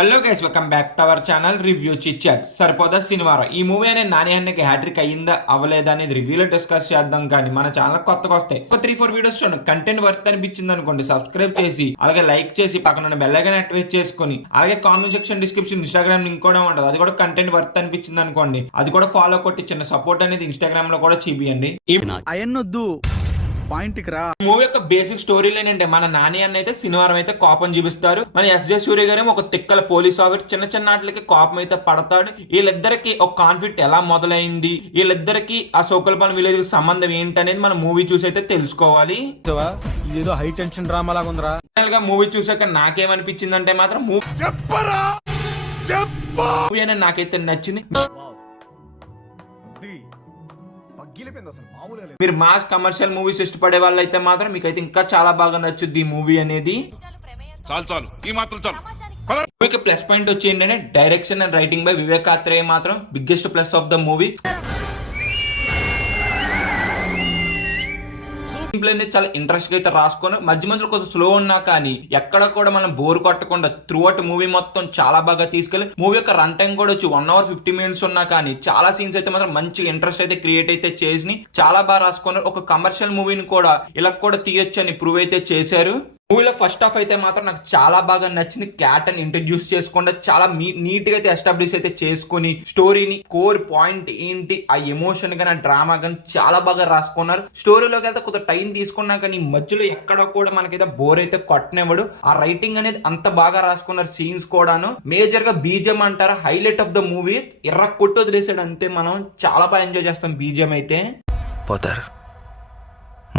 Hello guys, welcome back to our channel review chit chat. Saripodhaa Sanivaaram ఈ movie అనేది నాని అన్నకి hat trick అయ్యిందా అవ్వలేదా అనేది రివ్యూలో డిస్కస్ చేద్దాం. కానీ మన ఛానల్ కొత్తగా వస్తాయి ఒక 3-4 వీడియోస్ చూడండి, కంటెంట్ వర్త్ అనిపించింది అనుకోండి సబ్స్క్రైబ్ చేసి అలాగే లైక్ చేసి పక్కన బెల్ ఐకాన్ యాక్టివేట్ చేసుకొని అలాగే comment section description Instagram link కూడా ఉంటుంది, అది కూడా కంటెంట్ వర్త్ అనిపించింది అనుకోండి అది కూడా ఫాలో కొట్టి చిన్న సపోర్ట్ అనేది ఇన్స్టాగ్రామ్ లో కూడా చూపియండి. అయన్నొద్దు పాయింట్ రా. మూవీ యొక్క బేసిక్ స్టోరీ ఏంటంటే మన నాని అన్న అయితే శనివారం అయితే కోపం చూపిస్తారు. మన ఎస్జే సూర్య గారు ఒక తిక్కల పోలీస్ ఆఫీసర్ చిన్న చిన్న ఆటలకి కోపం అయితే పడతాడు. వీళ్ళిద్దరికి ఒక కాన్ఫ్లిక్ట్ ఎలా మొదలైంది, వీళ్ళిద్దరికి ఆ సోకల్పాలెం విలేజ్ కి సంబంధం ఏంటనేది మన మూవీ చూసి అయితే తెలుసుకోవాలి. ఇదేదో హై టెన్షన్ డ్రామా లాగా ఉందిరా. మూవీ చూసాక నాకేమనిపించింది అంటే మాత్రం మూవీ అనేది నాకైతే నచ్చింది. మీరు మాస్ కమర్షియల్ మూవీస్ ఇష్టపడే వాళ్ళు అయితే మాత్రం మీకైతే ఇంకా చాలా బాగా నచ్చుద్ది ఈ మూవీ అనేది. మూవీకి ప్లస్ పాయింట్ వచ్చి ఏంటంటే direction and writing by Vivek Athreya మాత్రం biggest plus of the movie. చాలా ఇంట్రెస్ట్ గా అయితే రాసుకొని మధ్య మధ్యలో కొంచెం స్లో ఉన్నా కానీ ఎక్కడ కూడా మనం బోర్ కొట్టకుండా త్రూ అవుట్ మూవీ మొత్తం చాలా బాగా తీసుకెళ్లి మూవీ యొక్క రన్ టైం కూడా వచ్చి 1 hour 50 minutes ఉన్నా కానీ చాలా సీన్స్ అయితే మాత్రం మంచిగా ఇంట్రెస్ట్ అయితే క్రియేట్ అయితే చేసి చాలా బాగా రాసుకున్నారు. ఒక కమర్షియల్ మూవీని కూడా ఇలా కూడా తీయొచ్చు అని ప్రూవ్ అయితే చేశారు. మూవీలో ఫస్ట్ హాఫ్ అయితే మాత్రం నాకు చాలా బాగా నచ్చింది. క్యాట్ అని ఇంట్రడ్యూస్ చేసుకుంటే చాలా నీట్ గా అయితే ఎస్టాబ్లిష్ అయితే చేసుకుని స్టోరీని కోర్ పాయింట్ ఏంటి ఆ ఎమోషన్ గానీ డ్రామా గానీ చాలా బాగా రాసుకున్నారు. స్టోరీలోకి అయితే కొంత టైం తీసుకున్నా కానీ మధ్యలో ఎక్కడ కూడా మనకైతే బోర్ అయితే కొట్టనివ్వడు. ఆ రైటింగ్ అనేది అంత బాగా రాసుకున్నారు. సీన్స్ కూడాను మేజర్ గా బీజిఎం అంటారా హైలైట్ ఆఫ్ ద మూవీ. ఎర్ర కొట్టు వదిలేసాడు అంతే. మనం చాలా బాగా ఎంజాయ్ చేస్తాం బీజిఎం అయితే. పోతారు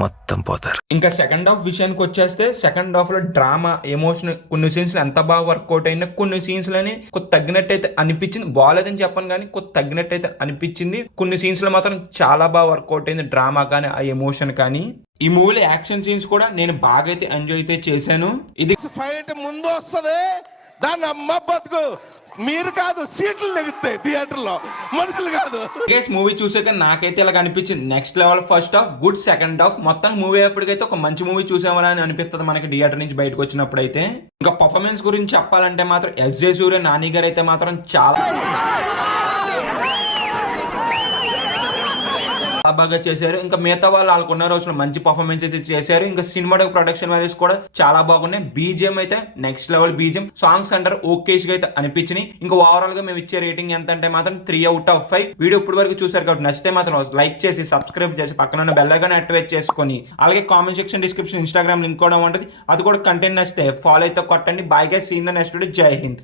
మొత్తం పోతారు. ఇంకా సెకండ్ హాఫ్ విషయానికి వచ్చేస్తే సెకండ్ హాఫ్ లో డ్రామా ఎమోషన్ కొన్ని సీన్స్ ఎంత బాగా వర్కౌట్ అయినా కొన్ని సీన్స్ లని కొద్ది తగ్గినట్టు అయితే అనిపించింది. బాగాలేదని చెప్పను కానీ కొద్ది తగ్గినట్టు అయితే అనిపించింది. కొన్ని సీన్స్ లో మాత్రం చాలా బాగా వర్కౌట్ అయింది డ్రామా కానీ ఆ ఎమోషన్ కానీ. ఈ మూవీలో యాక్షన్ సీన్స్ కూడా నేను బాగా అయితే ఎంజాయ్ అయితే చేశాను. ఇది ఫైట్ ముందు వస్తుంది దాన్ని అమ్మ బతుకు మీరు కాదు సీట్లు నెగుతాయి థియేటర్ లో మనుషులు కాదు. మూవీ చూసాక నాకైతే ఇలా అనిపించింది next level first half good second half మొత్తం మూవీ అప్పటికైతే ఒక మంచి మూవీ చూసామని అనిపిస్తుంది మనకి థియేటర్ నుంచి బయటకు వచ్చినప్పుడు అయితే. ఇంకా పర్ఫార్మెన్స్ గురించి చెప్పాలంటే మాత్రం ఎస్జే సూర్య నాని గారు అయితే మాత్రం చాలా బాగా చేశారు. ఇంకా మిగతా వాళ్ళు వాళ్ళకున్న రోజున మంచి పర్ఫార్మెన్స్ అయితే చేశారు. ఇంకా సినిమా ప్రొడక్షన్ వాల్యూస్ కూడా చాలా బాగున్నాయి. బీజిఎం అయితే నెక్స్ట్ లెవెల్ బీజిఎం సాంగ్స్ అంటారు ఓకేష్ గా అయితే అనిపించినాయి. ఇంకా ఓవరాల్ గా మేము ఇచ్చే రేటింగ్ ఎంత అంటే మాత్రం 3 out of 5. వీడియో ఇప్పుడు వరకు చూసారు కాబట్టి నచ్చితే మాత్రం లైక్ చేసి సబ్స్క్రైబ్ చేసి పక్కన ఉన్న బెల్ ఐకాన్ యాక్టివేట్ చేసుకొని అలాగే comment section description Instagram link కూడా ఉంటుంది, అది కూడా కంటెంట్ నచ్చితే ఫాలో అయితే కొట్టండి. Bye guys, see in the next video. జై హింద్.